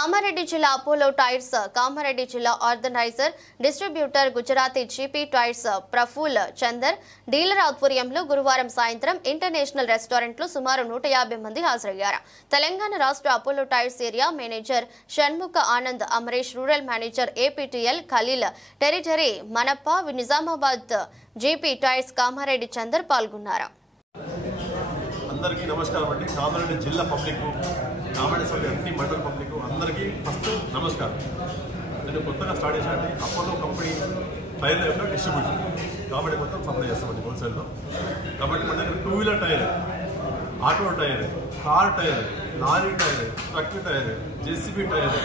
కామారెడ్డి జిల్లా Apollo tyres Kamareddy జిల్లా organiser distributor Gujarati GP tyres Prafull Chander dealer ఆధ్వర్యంలో గురువారం సాయంత్రం ఇంటర్నేషనల్ రెస్టారెంట్లో సుమారు 150 మంది హాజరయ్యారు. తెలంగాణ రాష్ట్ర Apollo Tyres area manager Shanmukha Anand, Amaresh, rural manager APTL Khaleel, territory Manappa, Nizamabad GP tyres Kamareddy Chandar పాల్గొన్నారు. అందరికీ నమస్కారం అండి. కామారెడ్డి జిల్లా పబ్లిక్, కామారెడ్డి అన్ని మండల పబ్లిక్ అందరికీ ఫస్ట్ నమస్కారం. నేను కొత్తగా స్టార్ట్ చేశాను అపోలో కంపెనీ టైర్ల యొక్క డిస్ట్రిబ్యూషన్. కాబట్టి మొత్తం సప్లై చేస్తామండి హోల్సేల్లో. కాబట్టి మన దగ్గర 2 wheeler tyre, auto tyre, car tyre, lorry tyre, truck tyre, JCB tyre,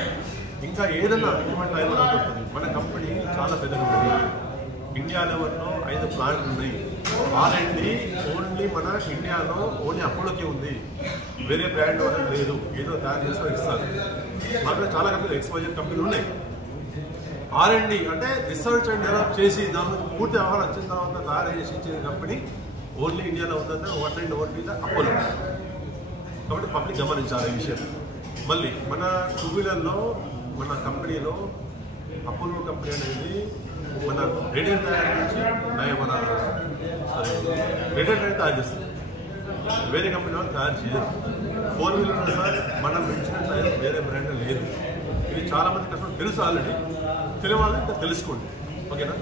ఇంకా ఏదైనా ఎటువంటి టైర్ ఉంటుంది. మన కంపెనీ చాలా పెద్దగా ఉంటుంది. ఇండియా లెవెల్లో 5 ప్లాంట్లు ఉన్నాయి. R&D ఓన్లీ మన ఇండియాలో ఓన్లీ అపోలోకి ఉంది. వేరే బ్రాండ్ అనేది లేదు. ఏదో తయారు చేసుకొని ఇస్తారు. మాకు చాలా కంపెనీలు, ఎక్స్పోజర్ కంపెనీలు ఉన్నాయి. R&D అంటే రీసెర్చ్ అండ్ డెవలప్ చేసి దాని పూర్తి అవగాహన వచ్చిన తర్వాత తయారు చేసి ఇచ్చే కంపెనీ ఓన్లీ ఇండియాలో ఉందంటే ఓన్లీ అపోలో. కాబట్టి పబ్లిక్ గమనించాలి ఈ విషయం. మళ్ళీ మన 2 వీలర్లో మన కంపెనీలో అపోలో కంపెనీ అనేది మన రేడియల్ టైర్ నుంచి మన రేడియల్ టైర్ తయారు చేస్తుంది. వేరే కంపెనీ వాళ్ళు తయారు చేయరు. 4 వీలర్ సార్ మనం పెంచిన టైర్ వేరే బ్రాండ్ లేదు. ఇది చాలా మంది కస్టమర్ తెలుసు. ఆల్రెడీ తెలియని వాళ్ళు ఇంకా తెలుసుకోండి. ఓకేనా?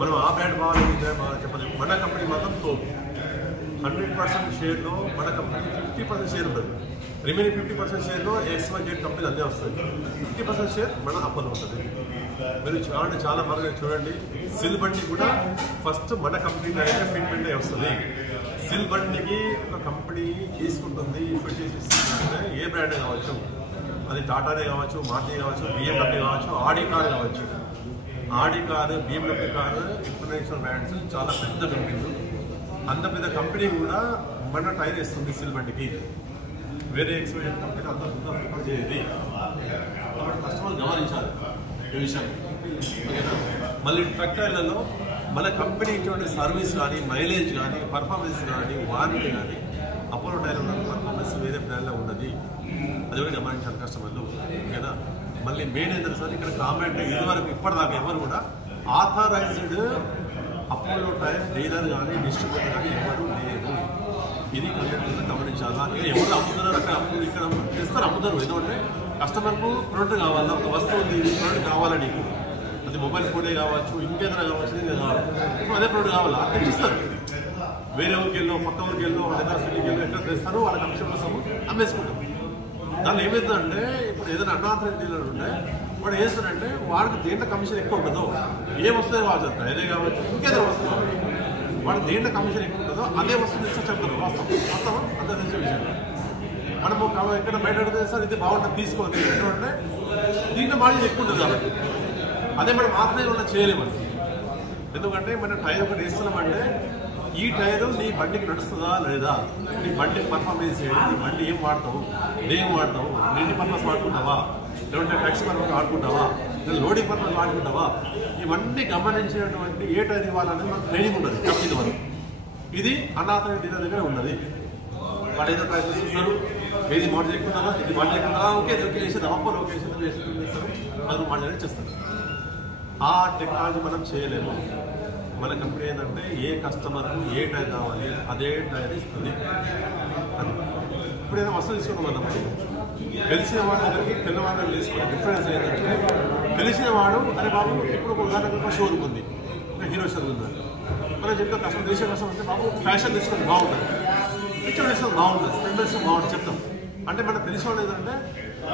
మనం ఆ బ్రాండ్ బాగా చెప్పలేదు. మన కంపెనీ మాత్రం 100% షేర్లో మన కంపెనీ 50% షేర్ ఉంటుంది. రిమైనింగ్ 50% షేర్లో XYZ కంపెనీ అన్నీ వస్తుంది. 50% షేర్ మన అపోలో ఉంటుంది. మీరు చూడండి, చాలా బాగా చూడండి. సిల్ బండి కూడా ఫస్ట్ మన కంపెనీ అయితే ఫిట్మెంట్ వస్తుంది. సిల్ బండికి ఒక కంపెనీ తీసుకుంటుంది, ఫిట్ చేసి ఇస్తుందంటే ఏ బ్రాండ్ కావచ్చు, అది టాటానే కావచ్చు, మారుతి కావచ్చు, BMW కావచ్చు, ఆడి కార్ కావచ్చు. ఆడి car, BMW car international brands, చాలా పెద్ద కంపెనీలు. అంత పెద్ద కంపెనీ కూడా మన టైర్ ఇస్తుంది సిల్ బండికి. వేరే ఎక్స్పోజర్ కంపెనీ అంత ప్రిఫర్ చేయదు. కాబట్టి కస్టమర్ గమనించాలి ఈ విషయం. మళ్ళీ ట్రక్ టైర్లలో మన కంపెనీ ఇటువంటి సర్వీస్ కానీ, మైలేజ్ కానీ, పర్ఫార్మెన్స్ కానీ, వారంటీ కానీ అపోలో టైర్లో పర్ఫార్మెన్స్ వేరే బ్రాండ్లో ఉన్నది. అది కూడా గమనించాలి కస్టమర్లు. ఓకేనా? మళ్ళీ మెయిన్ ఏంటంటే సార్, ఇక్కడ కామెంట్ ఇదివరకు ఇప్పటిదాకా ఎవరు కూడా ఆథరైజ్డ్ అపోలో టైర్ డీలర్ కానీ, డిస్ట్రిబ్యూటర్ కానీ ఎవరు లేదు. ఇది కంటెంట్ గమనించాలా. ఇక ఎవరు అమ్ముతున్నారు అక్కడ ఇక్కడ చేస్తారు, అమ్ముతారు. ఎందుకంటే కస్టమర్కు ప్రొడక్ట్ కావాలా, ఒక వస్తువు ఉంది, ప్రొడక్ట్ కావాలా నీకు. అది మొబైల్ ఫోనే కావచ్చు, ఇంకేదైనా కావచ్చు, ఇది కావాలి, అదే ప్రొడక్ట్ కావాలా అంటే ఇస్తారు. వేరే ఊరికి వెళ్ళో, పక్క ఊరికి వెళ్ళో, హైదరాబాద్కి వెళ్ళో ఎక్కడ తెస్తారు, వాళ్ళ కమిషన్ కోసము అమ్మేసుకుంటాం. దానిలో ఏమవుతుందంటే, ఇప్పుడు ఏదైనా అన్ఆథరైజ్డ్ డీలర్ ఉంటే వాడు వేస్తాడంటే వాడికి దేంట్లో కమిషన్ ఎక్కువ ఉండదో, ఏ వస్తువు కావచ్చు, టైరే కావచ్చు, ఇంకేదైనా వస్తువు కావచ్చు, వాడికి దేంట్లో కమిషన్ ఎక్కువ ఉంటుందో అదే వస్తువు ఇస్తే చెప్తారు. వాస్తవం అంత తెలిసే విషయం. మనము ఎక్కడ బయట అడిగితే సార్ ఇది బాగుంటుంది తీసుకోవాలి అంటే దీంట్లో మార్జిన్ ఎక్కువ ఉంటుంది. కాబట్టి అదే మనం ఆఫ్లైన్లో చేయలేమండి. ఎందుకంటే మనం టైర్ ఒకటి వేస్తున్నామంటే ఈ టైరు నీ బండికి నడుస్తుందా లేదా, నీ బండి పర్ఫార్మెన్స్ ఏంటి, నీ బండి ఏం వాడతావు, ఏం వాడతావు, నీటి పర్పస్ వాడుకుంటావా, లేదంటే ట్యాక్సీ పర్పస్ వాడుకుంటావా, లేదా లోడింగ్ పర్పస్ వాడుకుంటావా, ఇవన్నీ గమనించినటువంటి ఏ టైర్ ఇవ్వాలనేది మనకు ట్రైనింగ్ ఉన్నది కంపెనీ వరకు. ఇది అనాథరైజ్డ్ డీలర్ దగ్గర ఉన్నది. వాడు ఏదో ట్రై చేస్తున్నారు, ఏది మోడల్ ఎక్కుతున్నారా, ఇది మోడల్ ఎక్కుతున్నారా, ఓకే చేసేది అప్పలు ఓకే చేస్తారు, అది మోడల్ చేస్తారు. ఆ టెక్నాలజీ మనం చేయలేము. మన కంపెనీ ఏంటంటే ఏ కస్టమర్కు ఏ టైర్ కావాలి అదే టైర్ ఇస్తుంది. ఇప్పుడు ఏదైనా వస్తువు తీసుకున్నాం మనం, తెలిసిన వాడి దగ్గరికి తెల్లవాడు తీసుకునే డిఫరెన్స్ ఏంటంటే, తెలిసిన వాడు అరే బాబు ఇప్పుడు ఒక ఉదాహరణకు షోరూమ్ ఉంది, ఒక హీరో షోరూమ్ ఉంది, మనం చెప్తాం కస్టమర్ దేశం కస్టమర్ వస్తే బాబు ఫ్యాషన్ తీసుకొని బాగుంటుంది, పిక్చర్ వేసుకొని బాగుంటుంది, స్ప్రెడ్ వేసుకొని బాగుంటుంది చెప్తాం. అంటే మనకు తెలిసిన వాడు ఏంటంటే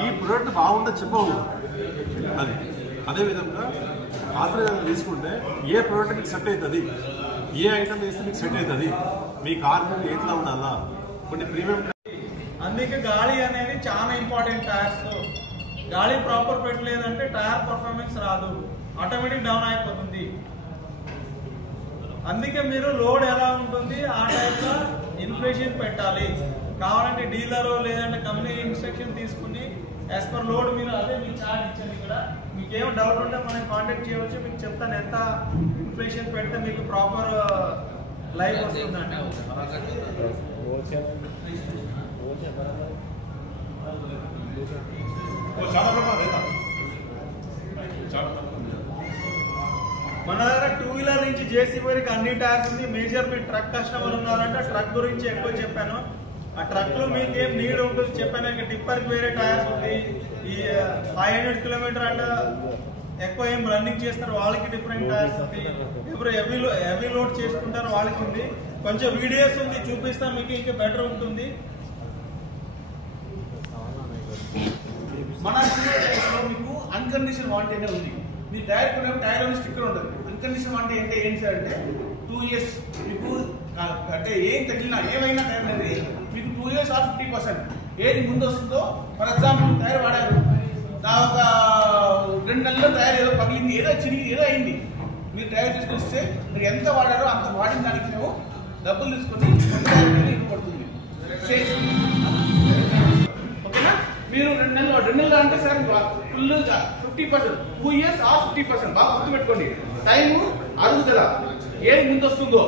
ఈ ప్రోడక్ట్ బాగుంటుంది చెప్పవు. అది అదేవిధంగా ఆథరైజ్ తీసుకుంటే ఏ ప్రోడక్ట్ మీకు సెట్ అవుతుంది, ఏ ఐటమ్ వేస్తే మీకు సెట్ అవుతుంది, మీ కార్ ఎట్లా ఉండాలా, కొన్ని ప్రీమియం. అందుకే గాలి అనేది చాలా ఇంపార్టెంట్. టైర్స్లో గాలి ప్రాపర్ పెట్టలేదంటే టైర్ పర్ఫార్మెన్స్ రాదు, ఆటోమేటిక్ డౌన్ అయిపోతుంది. అందుకే మీరు లోడ్ ఎలా ఉంటుంది ఆ టైప్లో ఇన్ఫ్లేషన్ పెట్టాలి. కావాలంటే డీలర్ లేదంటే కంపెనీ ఇన్స్ట్రక్షన్ తీసుకుని యాజ్ పర్ లోడ్ మీరు అదే మీ చార్ట్ ఇచ్చాను. ఇక్కడ మీకు ఏం డౌట్ ఉంటే మనం కాంటాక్ట్ చేయవచ్చు. మీకు చెప్తాను ఎంత ఇన్ఫ్లేషన్ పెడితే మీకు ప్రాపర్ లైఫ్ వస్తుందండి. చాలా నుంచి జేసీ వరకు అన్ని టైర్స్ ఉంది. మేజర్ మీ ట్రక్ కస్టమర్ ఉన్నారంటే ట్రక్ గురించి ఎక్కువ చెప్పాను. ఆ ట్రక్ లో మీకు ఏం నీడ్ ఉంటుంది చెప్పాను. ఇంకా టిప్పర్ కి వేరే టైర్స్ ఉంది. ఈ 500 కిలోమీటర్ అంటే ఎక్కువ ఏం రన్నింగ్ చేస్తారు వాళ్ళకి డిఫరెంట్ టైర్స్ ఉంది. ఎవరు హెవీ లోడ్ చేసుకుంటారు వాళ్ళకి ఉంది. కొంచెం వీడియోస్ ఉంది చూపిస్తాం మీకు, ఇంకా బెటర్ ఉంటుంది. మన మీకు అన్కండిషన్ వారంటీ అనేది ఉంది. మీ టైర్ కొనే టైర్ అని స్టిక్కర్ ఉంటుంది. అన్కండిషన్ వారంటీ అంటే ఏంటి సార్ అంటే 2 years మీకు అంటే ఏం తగిలినా ఏమైనా టైర్ అనేది మీకు 2 years ఆర్ 50%. ఏది ముందు వస్తుందో, ఫర్ ఎగ్జాంపుల్ టైర్ వాడారు, ఒక 2 నెలల్లో టైర్ ఏదో పగిలింది, ఏదో చిరిగి ఏదో అయింది, మీరు టైర్ తీసుకొస్తే మీరు ఎంత వాడారో అంత వాడిన దానికి మేము డబ్బులు తీసుకొని ఇవ్వబడుతుంది. ఓకేనా? మీరు 2 నెలలు అంటే సార్ ఫుల్గా 50%, 2 years ఆర్ 50%. బాగా గుర్తుపెట్టుకోండి. టైము అరుగుదల ఏది ముందు వస్తుందో,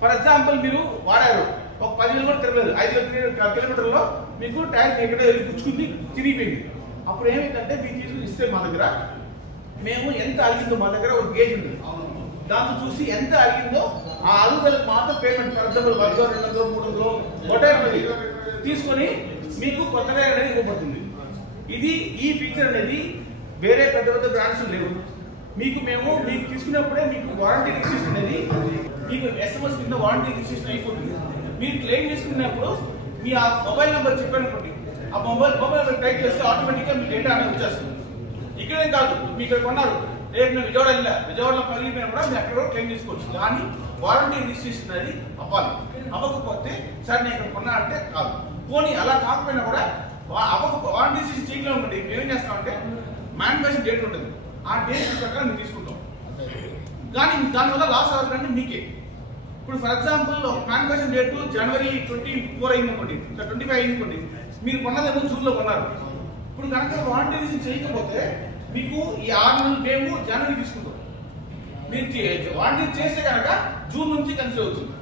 ఫర్ ఎగ్జాంపుల్ మీరు వాడారు ఒక 10 కిలోమీటర్ తిరగలేదు, 5 కిలోమీటర్లో మీకు టైర్ ఎక్కడ గుచ్చుకుంది, చిరిగిపోయింది. అప్పుడు ఏమైందంటే మీకు తీసుకుని ఇస్తే మా దగ్గర మేము ఎంత అడిగిందో మా దగ్గర ఒక గేజ్ ఉంది. దాంతో చూసి ఎంత అడిగిందో ఆ అరుగుదలకు మాత్రం పేమెంట్, ఫర్ ఎగ్జాంపుల్ 100, 200, 300 ఒకటే తీసుకొని మీకు కొత్తగా అనేది ఇవ్వబడుతుంది. ఈ ఫీచర్ అనేది వేరే పెద్ద పెద్ద బ్రాండ్స్ లేవు. మేము తీసుకున్నప్పుడే మీకు వారంటీ రిజిస్ట్రేషన్ అనేది మీకు SMS కింద వారంటీ రిజిస్ట్రేషన్ అయిపోతుంది. మీరు క్లెయిమ్ చేసుకున్నప్పుడు మీ ఆ మొబైల్ నెంబర్ చెప్పారనుకోండి, ఆ మొబైల్ నెంబర్ టైప్ చేస్తే ఆటోమేటిక్గా మీ డేటా అనేది వచ్చేస్తుంది. ఇక్కడే కాదు, మీకు ఇక్కడ కొన్నారు, రేపు నేను విజయవాడలో పగిలిపోయినా కూడా మీరు ఎక్కడో క్లెయిమ్ చేసుకోవచ్చు. కానీ వారంటీ రిజిస్ట్రేషన్ అనేది అవ్వకపోతే సార్ నేను ఇక్కడ కొన్నా అంటే కాదు. పోనీ అలా కాకపోయినా కూడా వారంటీ రిజిస్ట్రేషన్ చేయకుండా ఉంటుంది. మేమేం చేస్తామంటే మ్యానుఫ్యాక్చరింగ్ డేట్ ఉంటుంది, ఆ డేట్ ప్రకారం మేము తీసుకుంటాం. కానీ దానివల్ల లాస్ అవ్వాలంటే మీకే. ఇప్పుడు for example manufacturing date January 24 అయిందనుకోండి, 25 అయిందనుకోండి, మీరు కొన్నదేమో జూన్లో కొన్నారు. ఇప్పుడు కనుక వారంటీ రిజిస్ట్రేషన్ చేయకపోతే మీకు ఈ 6 నెలలు మేము జనవరి తీసుకుంటాం. మీరు వారంటీ చేస్తే కనుక జూన్ నుంచి కన్సిడర్ అవుతుంది,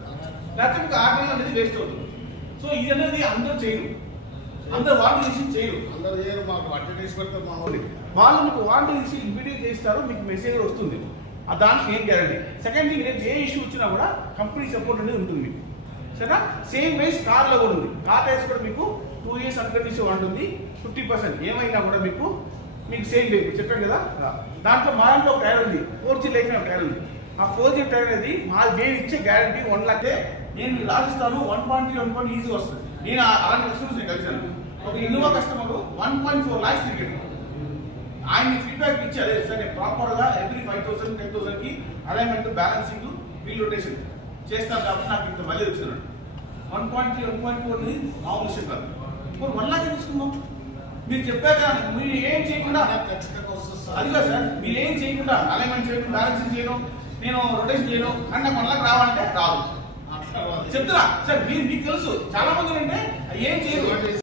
లేకపోతే మీకు 6 నెలలు అనేది వేస్ట్ అవుతుంది. సో ఇది అనేది అందరూ చేయరు, అందరూ వారంటీ రిజిస్ట్రేషన్ చేయరు. వాళ్ళు మీకు వారంటీ రిజిస్ట్రేషన్ వీడియో చేస్తారు, మీకు మెసేజ్ వస్తుంది, దానికి ఏం గ్యారంటీ. సెకండ్ థింగ్, రేపు ఏ ఇష్యూ వచ్చినా కూడా కంపెనీ సపోర్ట్ అనేది ఉంటుంది. సరేనా? సేమ్ వైజ్ కార్లో కూడా ఉంది. కార్ టైర్స్ కూడా మీకు 2 years అన్కండిషన్ ఉంటుంది. 50% ఏమైనా కూడా మీకు సేమ్ లేదు చెప్పాను కదా. దాంట్లో మా దాంట్లో ఒక టైర్ ఉంది, 4G లైఫ్ ఒక టైర్ ఉంది. ఆ 4G టైర్ అనేది మేము ఇచ్చే గ్యారంటీ 1 lakh. నేను రాజస్థాన్ 1.3 ఈజీ వస్తుంది. నేను అలాంటి కస్టమర్స్ నేను కలిసాను. ఒక ఇన్నోవా కస్టమర్ 1.4 lakhs తిరిగాడు. ఆయన ఫీడ్బ్యాక్ ఇచ్చి, అదే సార్ నేను ప్రాపర్గా ఎవ్రీ 5,000, 10,000కి అలైన్మెంట్, బ్యాలెన్సింగ్, వీల్ రొటేషన్ చేస్తాను కాబట్టి నాకు ఇంత మళ్ళీ వచ్చినాడు. 1.3, 1.4 మామూలు విషయం కాదు. ఇప్పుడు 1 lakh తీసుకుందాం. మీరు చెప్పాక మీరు ఏం చేయకుండా, అదిగా సార్ మీరు ఏం చేయకుండా, అలైన్మెంట్ చేయను, బ్యాలెన్సింగ్ చేయను, నేను రొటేషన్ చేయను అని నాకు 1 lakh రావాలంటే రాదు. చెప్తున్నా సార్, మీకు తెలుసు చాలా మంది అంటే ఏం చేయరు.